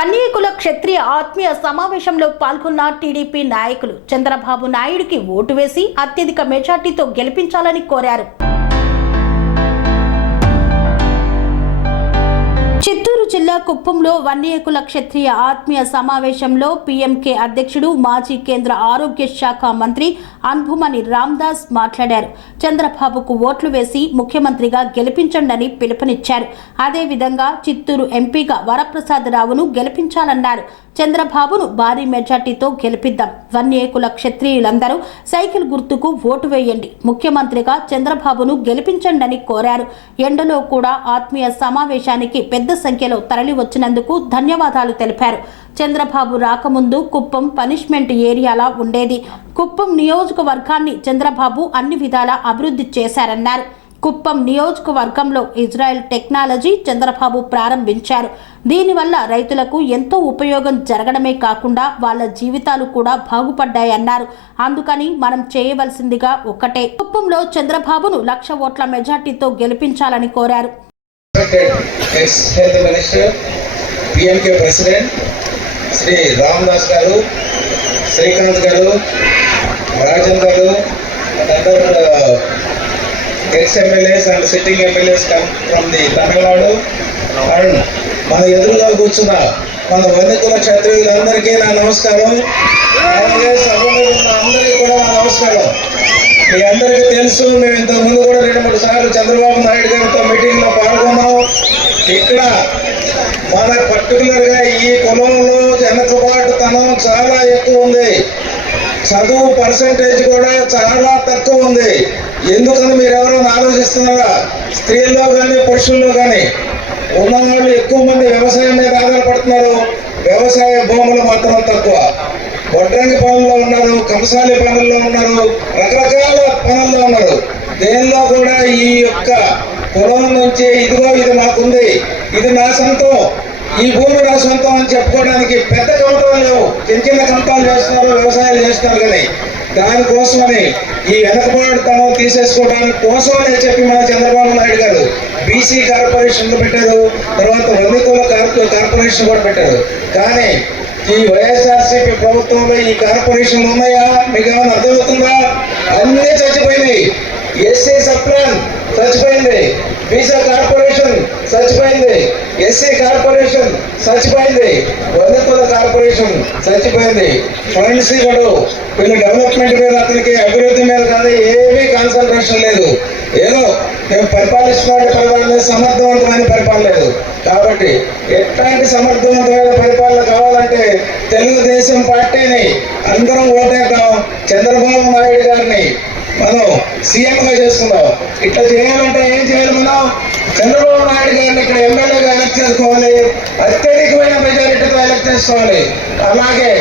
వన్యకుల క్షత్రియ ఆత్మీయ సమావేశంలో పాల్గొన్న టీడీపీ నాయకులు చంద్రబాబు నాయుడుకి ఓటు వేసి అత్యధిక మెజార్టీతో గెలిపించాలని కోరారు. చిత్తూరు జిల్లా కుప్పంలో వన్యకుల క్షత్రియ ఆత్మీయ సమావేశంలో పీఎంకే అధ్యక్షుడు మాజీ కేంద్ర ఆరోగ్య శాఖ మంత్రి అన్బుమణి రామదాస్ మాట్లాడారు. చంద్రబాబుకు ఓట్లు వేసి ముఖ్యమంత్రిగా గెలిపించండని పిలుపునిచ్చారు. అదేవిధంగా చిత్తూరు ఎంపీగా వరప్రసాదరావును గెలిపించాలన్నారు. చంద్రబాబును భారీ మెజార్టీతో గెలిపిద్దాం. వన్యకుల క్షత్రియులందరూ సైకిల్ గుర్తుకు ఓటు వేయండి. ముఖ్యమంత్రిగా చంద్రబాబును గెలిపించండని కోరారు. ఎండలో కూడా ఆత్మీయ సమావేశానికి పెద్ద సంఖ్యలో తరలి వచ్చినందుకు ధన్యవాదాలు తెలిపారు. చంద్రబాబు రాకముందు కుప్పం పనిష్మెంట్ ఏరియాలా ఉండేది. కుప్పం నియోజకవర్గాన్ని చంద్రబాబు అన్ని విధాలా అభివృద్ధి చేశారన్నారు. కుప్పం నియోజకవర్గంలో ఇజ్రాయెల్ టెక్నాలజీ చంద్రబాబు ప్రారంభించారు. దీనివల్ల రైతులకు ఎంతో ఉపయోగం జరగడమే కాకుండా వాళ్ళ జీవితాలు కూడా బాగుపడ్డాయన్నారు. అందుకని మనం చేయవలసిందిగా ఒక్కటే, కుప్పంలో చంద్రబాబును 1,00,000 ఓట్ల మెజార్టీతో గెలిపించాలని కోరారు. పీఎంకే ప్రెసిడెంట్ శ్రీ రామదాస్ గారు, శ్రీకాంత్ గారు, రాజన్ గారు, ex-MLAs and sitting MLAs come from the Tamil Nadu, and మన ఎదురుగా కూర్చున్న మన వన్యకుల క్షత్రియులందరికీ నా నమస్కారం. అలాగే సభలో ఉన్న అందరికీ కూడా నా నమస్కారం. మీ అందరికీ తెలుసు, మేము ఇంతకుముందు కూడా 2-3 సార్లు చంద్రబాబు నాయుడు గారితో మీటింగ్లో పాల్గొన్నాం. ఇక్కడ మన పర్టికులర్గా ఈ కులంలో వెనకబాటుతనం చాలా ఎక్కువ ఉంది. చదువు పర్సంటేజ్ కూడా చాలా తక్కువ ఉంది. ఎందుకని మీరు ఎవరైనా ఆలోచిస్తున్నారా? స్త్రీల్లో కానీ పురుషుల్లో కానీ ఉన్నవాళ్ళు ఎక్కువ మంది వ్యవసాయం మీద ఆధారపడుతున్నారు. వ్యవసాయ భూములు మాత్రం తక్కువ. వడ్రంగి పనుల్లో ఉన్నారు, కంసాలి పనుల్లో ఉన్నారు, రకరకాల పనుల్లో ఉన్నారు. దేనిలో కూడా ఈ యొక్క కులం నుంచి ఇదిగో ఇది మాకుంది, ఇది నా సొంతం, ఈ భూమి నా సొంతం అని చెప్పుకోవడానికి పెద్ద కమతాలు లేవు. చిన్న కమతాలు చేస్తున్నారు, వ్యవసాయాలు చేస్తున్నారు. కానీ దానికోసమని ఈ వెనకబాటుతనం తీసేసుకోవడానికి కోసమని చెప్పి మన చంద్రబాబు నాయుడు గారు బీసీ కార్పొరేషన్లు పెట్టారు. తర్వాత వన్యకుల కార్పొరేషన్ కూడా పెట్టారు. కానీ ఈ వైఎస్ఆర్సీపీ ప్రభుత్వంలో ఈ కార్పొరేషన్లు ఉన్నాయా? మీకు ఏమైనా అర్థమవుతుందా? అన్నీ చచ్చిపోయినాయి. ఎస్సీ సప్లాన్ చచ్చిపోయింది, బీసీ కార్పొరేషన్ చచ్చిపోయింది, ఎస్సీ కార్పొరేషన్ చచ్చిపోయింది, వన్యకుల కార్పొరేషన్ చచ్చిపోయింది. ఫండ్స్ ఇవ్వడు. వీళ్ళు డెవలప్మెంట్ మీద, అతనికి అభివృద్ధి మీద కానీ ఏమీ కాన్సన్ట్రేషన్ లేదు. ఏదో మేము పరిపాలిస్తున్న పరిపాలన సమర్థవంతమైన పరిపాలన లేదు. కాబట్టి ఎట్లాంటి సమర్థవంతమైన పరిపాలన కావాలంటే తెలుగుదేశం పార్టీని అందరం ఓటేద్దాం. చంద్రబాబు నాయుడు గారిని మనం సీఎంగా చేసుకుందాం. ఇట్లా చేయాలంటే ఏం చేయాలి? మనం చంద్రబాబు నాయుడు గారిని ఇక్కడ ఎమ్మెల్యేగా ఎలక్ట్ చేసుకోవాలి. అత్యధికమైన మెజారిటీతో ఎలక్ట్ చేసుకోవాలి. అలాగే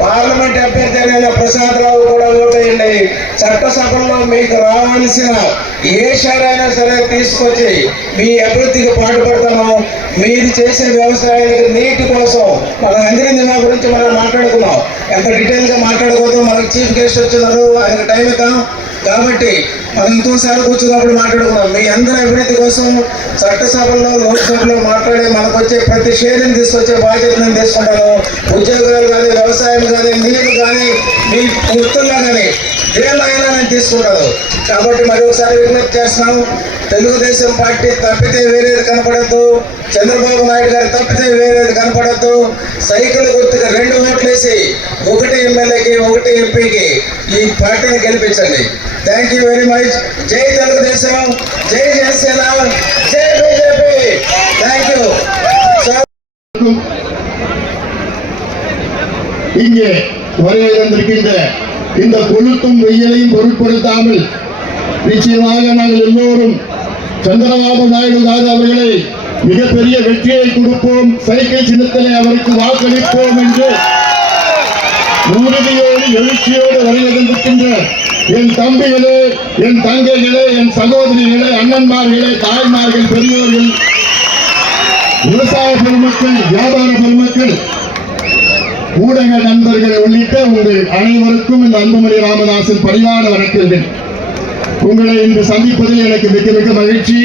పార్లమెంట్ అభ్యర్థి అయిన ప్రసాదరావు కూడా ఓటేయండి. చట్టసభల్లో మీకు రావాల్సిన ఏ షేర్ అయినా సరే తీసుకొచ్చి మీ అభివృద్ధికి పాటుపడతాము. మీరు చేసే వ్యవసాయానికి నీటి కోసం మన అంజనీ గురించి మనం మాట్లాడుకున్నాం. ఎంత డీటెయిల్గా మాట్లాడుకోవద్దు. మనకు చీఫ్ గెస్ట్ వచ్చినారు, ఆయనకు టైం ఇద్దాం. కాబట్టి మనం ఇంకోసారి కూర్చున్నప్పుడు మాట్లాడుకున్నాం. మీ అందరి అభివృద్ధి కోసం చట్టసభల్లో, లోక్సభలో మాట్లాడి మనకు వచ్చే ప్రతి షేర్ని తీసుకొచ్చే బాధ్యత నేను తీసుకుంటాను. ఉద్యోగాలు కానీ, వ్యవసాయం కానీ, నీరు కానీ, మీ వృత్తుల్లో కానీ దేనిలో అయినా నేను తీసుకుంటాను. కాబట్టి మరి ఒకసారి విజ్ఞప్తి చేస్తున్నాం. తెలుగుదేశం పార్టీ తప్పితే వేరేది కనపడద్దు. చంద్రబాబు నాయుడు గారు తప్పితే వేరేది కనపడద్దు. సైకిల్ గుర్తుగా 2 ఓట్లు వేసి 1 ఎమ్మెల్యేకి 1 ఎంపీకి ఈ పార్టీని గెలిపించండి. Thank you very much. జై తెలుగుదేశం, జై జనసేన, జై బీజేపీ. Thank you. இங்கே வருகின்ற இந்த கொளுத்தும் வெயிலையும் பொருட்படுத்தாமல் நிச்சயமாக நாங்கள் எல்லோரும் சந்திரபாபு நாயுடு அவர்களை மிகப்பெரிய வெற்றியை கொடுப்போம், சைக்கிள் சின்னத்திலே அவருக்கு வாக்களிப்போம் என்று உறுதியோடு எழுச்சியோடு வருகின்ற என் தம்பிகளே, என் தங்கைகளே, என் சகோதரிகளே, அண்ணன்மார்களே, தாய்மார்கள், பெரியோர்கள், விவசாய பெருமக்கள், வியாபார பெருமக்கள், ஊடக நண்பர்கள் உள்ளிட்ட உங்கள் அனைவருக்கும் இந்த அன்புமணி ராமதாஸின் பரிவார வணக்கங்கள். உங்களை இன்று சந்திப்பதில் எனக்கு மிக மிக மகிழ்ச்சி.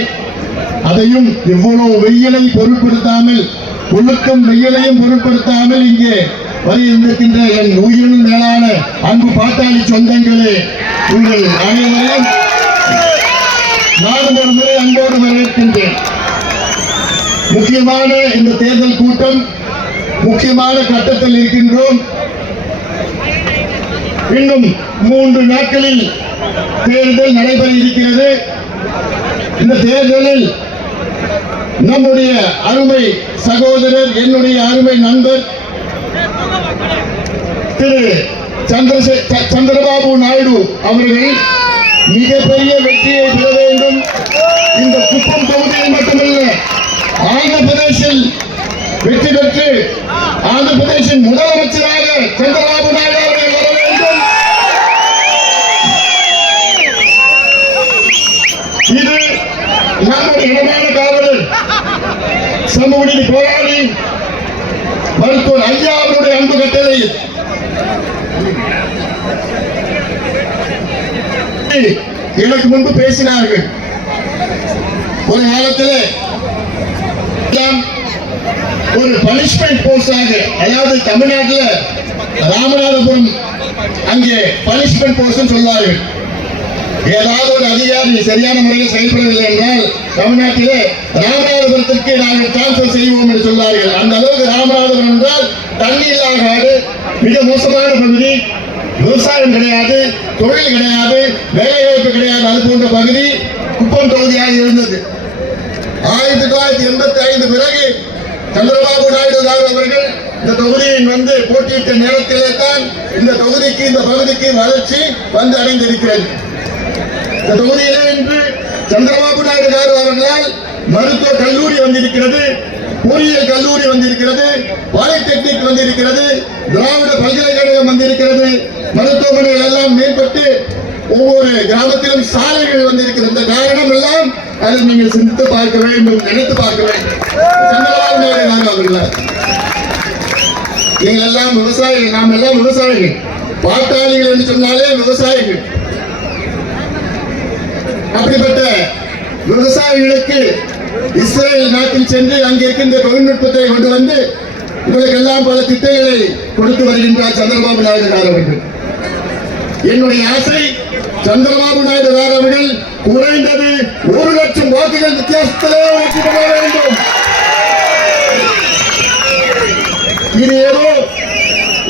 அதையும் இவ்வளவு வெயிலை பொருட்படுத்தாமல் உள்ளுக்கும் வெயிலையும் பொருட்படுத்தாமல் இங்கே வருகின்ற என் உயிரினும் மேலான அன்பு பாட்டாளி சொந்தங்களே, உங்கள் அனைவரையும் நானும் ஒரு முறை அன்போடு வரவேற்கின்றேன். முக்கியமான இந்த தேர்தல் கூட்டம் முக்கியமான கட்டத்தில் இருக்கின்றோம். இன்னும் 3 நாட்களில் தேர்தல் நடைபெற இருக்கிறது. இந்த தேர்தலில் நம்முடைய அருமை சகோதரர், என்னுடைய அருமை நண்பர் திரு சந்திரபாபு நாயுடு அவர்கள் மிகப்பெரிய வெற்றியை பெற வேண்டும். இந்த குப்பம் தொகுதியில் மட்டுமல்ல, ஆந்திர பிரதேசில் வெற்றி பெற்று ஆந்திர பிரதேசின் முதலமைச்சராக சந்திரபாபு நாயுடு அவர்கள் வர வேண்டும். இது நம்முடைய இடமான காவலர், சமூக நீதி போராளி மருத்துவர் ஐயா அவருடைய அன்பு கட்டளை. எனக்கு முன்பு பேசினார்கள். ஒரு காலத்தில் ஒரு பனிஷ்மெண்ட் போஸ்டாக, அதாவது தமிழ்நாட்டில் ராமநாதபுரம் அங்கே பனிஷ்மெண்ட் போஸ்ட் சொல்வார்கள். ஏதாவது ஒரு அதிகாரி சரியான முறையில் செயல்படவில்லை என்றால் தமிழ்நாட்டிலே ராமநாதபுரத்திற்கு நாங்கள் டிரான்ஸ்பர் செய்வோம் என்று சொல்வார்கள். அந்த அளவுக்கு ராமநாதபுரம் என்றால் தண்ணி இல்லாத நாடு, மிக மோசமான பகுதி, விவசாயம் கிடையாது, தொழில் கிடையாது, வேலைவாய்ப்பு கிடையாது. அது போன்ற பகுதி குப்பம் தொகுதியாக இருந்தது. 1985 பிறகு சந்திரபாபு நாயுடு அவர்கள் இந்த தொகுதியின் வந்து போட்டியிட்ட நேரத்திலே தான் இந்த தொகுதிக்கு, இந்த பகுதிக்கு வளர்ச்சி வந்து அடைந்திருக்கிறது. இந்த தொகுதியிலே இன்று சந்திரபாபு நாயுடு அவர்களால் மருத்துவ கல்லூரி வந்திருக்கிறது, பொறியியல் கல்லூரி வந்திருக்கிறது, பாலிடெக்னிக் வந்திருக்கிறது, திராவிட பல்கலைக்கழகம் வந்திருக்கிறது, மருத்துவமனைகள் எல்லாம் மேம்பட்டு ஒவ்வொரு கிராமத்திலும் சாலைகள் வந்திருக்கிறது. இந்த காரணம் எல்லாம் அதில் நீங்கள் சிந்தித்து பார்க்க வேண்டும், நினைத்து பார்க்க வேண்டும். சந்திரபாபு நாயுடு அவர்கள், நீங்கள் எல்லாம் விவசாயிகள், நாம் எல்லாம் விவசாயிகள், பாட்டாளிகள் என்று சொன்னாலே விவசாயிகள். அப்படிப்பட்ட விவசாயிகளுக்கு இஸ்ரேல் நாட்டில் சென்று அங்கே இருக்கின்ற தொழில்நுட்பத்தை கொண்டு வந்து உங்களுக்கு எல்லாம் பல திட்டங்களை கொடுத்து வருகின்றார் சந்திரபாபு நாயுடு அவர்கள். என்னுடைய ஆசை, சந்திரபாபு நாயுடு அவர்கள் குறைந்தது 1 லட்சம் வாக்குகள் வித்தியாசத்திலே வெற்றி பெற வேண்டும். இது ஏதோ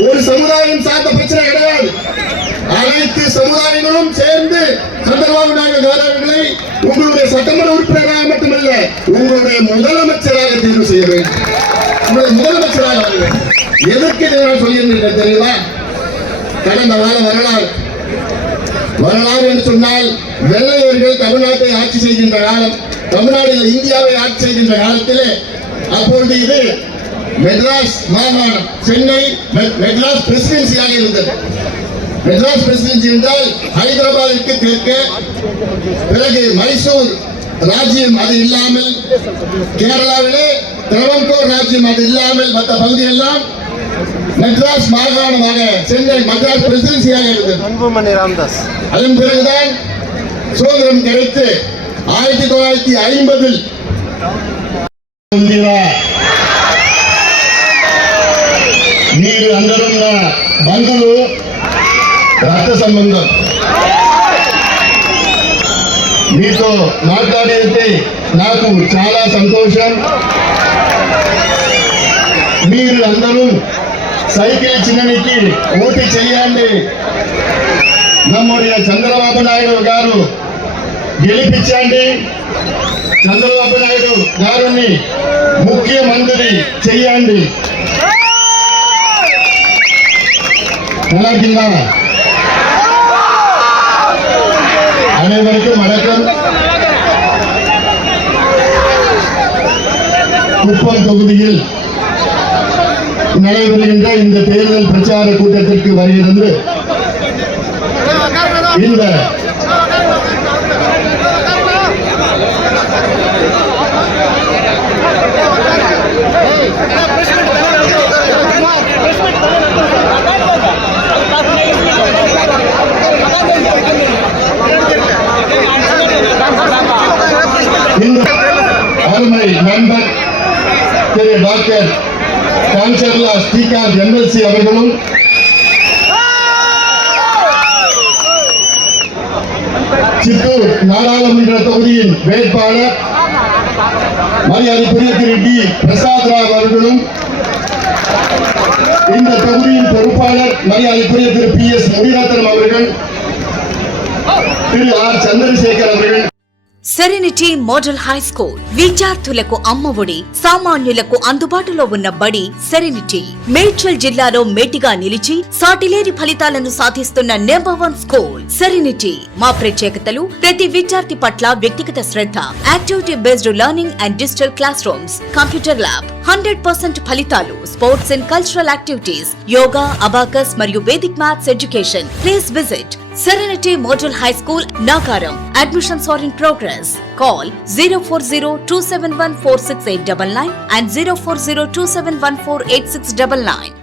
ஒரு சமுதாயம் சார்ந்த பிரச்சனை கிடையாது. அனைத்து சமுதாயங்களும் சேர்ந்து சந்திரபாபு நாயுடு அவர்களை உங்களுடைய சட்டமன்ற உறுப்பினராக மட்டுமல்ல, உங்களுடைய முதலமைச்சராக தேர்வு செய்ய வேண்டும். உங்களுடைய முதலமைச்சராக வேண்டும். எதற்கு நான் சொல்லியிருந்தேன் தெரியுமா? கடந்த கால வரலாறு என்று சொன்னால், வெள்ளையர்கள் தமிழ்நாட்டை ஆட்சி செய்கின்ற காலம், தமிழ்நாட்டில் இந்தியாவை ஆட்சி செய்கின்ற காலத்திலே அப்பொழுது இது மெட்ராஸ் மாகாணம், சென்னை மெட்ராஸ் பிரசிடென்சியாக இருந்தது. மெட்ராஸ் பிரசிடென்சி என்றால் ஹைதராபாத்திற்கு தெற்க, பிறகு மைசூர் ராஜ்யம் அது இல்லாமல், கேரளாவிலே திரவங்கோர் ராஜ்யம் அது இல்லாமல் மற்ற பகுதியெல்லாம் மெட்ராஸ் மாகாணமாக, சென்னை மெட்ராஸ் பிரசிடென்சியாக இருந்தது. அதன் பிறகுதான் சுதந்திரம் கிடைத்து 1950 మీరు అందరున్న బంధువులు, రక్త సంబంధం. మీతో మాట్లాడితే నాకు చాలా సంతోషం. మీరు అందరూ సైకిల్ చిన్ననికి ఓటు చేయండి. நம்முடைய చంద్రబాబు నాయుడు గారు గెలిపించండి. చంద్రబాబు నాయుడు గారిని ముఖ్యమంత్రి చేయండి. நல்லா இருக்கீங்களா? அனைவருக்கும் வணக்கம். குப்பம் தொகுதியில் நடைபெறுகின்ற இந்த தேர்தல் பிரச்சார கூட்டத்திற்கு வருகிறது. இந்த அருமை நண்பர் திரு டாக்டர் காஞ்சர்லா ஸ்ரீகாந்த் எம்எல்சி அவர்களும் சித்தூர் நாடாளுமன்ற தொகுதியின் வேட்பாளர் மரியாதைக்குரிய திரு டி பிரசாத் ராவ் அவர்களும் இந்த தொகுதியின் பொறுப்பாளர் மரியாதைக்குரிய திரு பி எஸ் முனிரத்னம் அவர்கள் திரு ஆர் சந்திரசேகர் அவர்கள் సెరెనిటీ మోడల్ హై స్కూల్ విద్యార్థులకు అమ్మఒడి సామాన్యులకు అందుబాటులో ఉన్న బడి సెరెనిటీ మేడ్చల్ జిల్లాలో మేటిగా నిలిచి సాటిలేని ఫలితాలను సాధిస్తున్న నంబర్ 1 స్కూల్ సెరెనిటీ మా ప్రత్యేకతలు ప్రతి విద్యార్థి పట్ల వ్యక్తిగత శ్రద్ధ activity based learning and digital classrooms computer lab 100% ఫలితాలు sports and cultural activities yoga abacus మరియు Vedic maths education please visit Serenity Model High School, Nagaram. Admissions are in progress. Call 040-271-46899 and 040-271-48699.